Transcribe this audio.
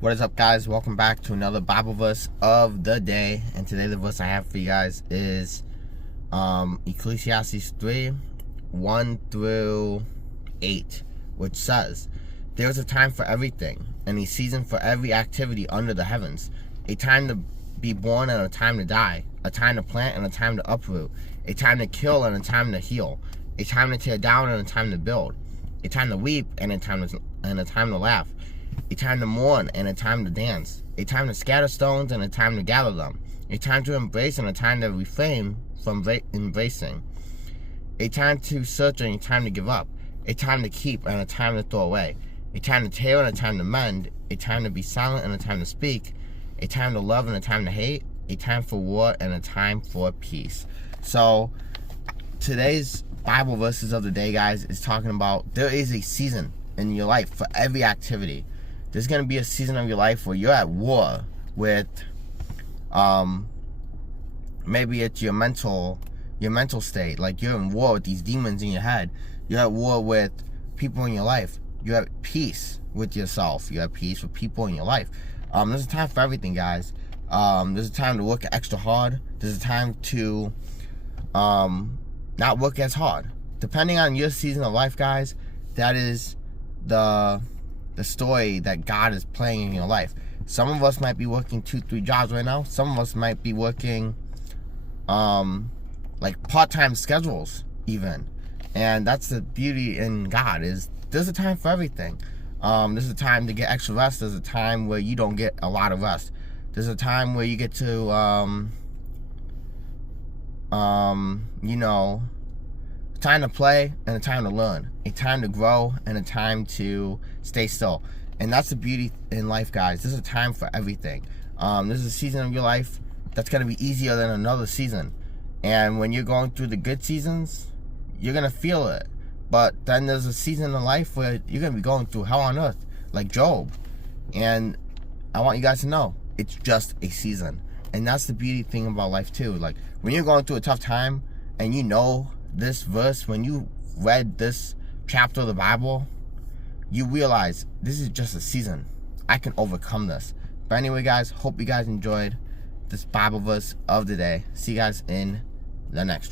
What is up, guys? Welcome back to another Bible verse of the day. And today the verse I have for you guys is Ecclesiastes 3:1-8, which says, "There is a time for everything, and a season for every activity under the heavens, a time to be born and a time to die, a time to plant and a time to uproot, a time to kill and a time to heal, a time to tear down and a time to build, a time to weep and a time to laugh, a time to mourn and a time to dance, a time to scatter stones and a time to gather them, a time to embrace and a time to refrain from embracing, a time to search and a time to give up, a time to keep and a time to throw away, a time to tear and a time to mend, a time to be silent and a time to speak, a time to love and a time to hate, a time for war and a time for peace." So today's Bible verses of the day, guys, is talking about there is a season in your life for every activity. There's going to be a season of your life where you're at war with maybe it's your mental state. Like, you're in war with these demons in your head. You're at war with people in your life. You're at peace with yourself. You're at peace with people in your life. There's a time for everything, guys. There's a time to work extra hard. There's a time to not work as hard. Depending on your season of life, guys, that is the story that God is playing in your life. Some of us might be working 2-3 jobs right now. Some of us might be working like part-time schedules even. And that's the beauty in God, is there's a time for everything. There's a time to get extra rest. There's a time where you don't get a lot of rest. There's a time where you get to time to play and a time to learn, a time to grow and a time to stay still. And that's the beauty in life, guys. There's a time for everything. There's a season of your life that's going to be easier than another season. And when you're going through the good seasons, you're going to feel it. But then there's a season in life where you're going to be going through hell on earth, like Job. And I want you guys to know, it's just a season. And that's the beauty thing about life too. Like, when you're going through a tough time and you know this verse, when you read this chapter of the Bible, you realize this is just a season. I can overcome this. But anyway, guys, hope you guys enjoyed this Bible verse of the day. See you guys in the next one.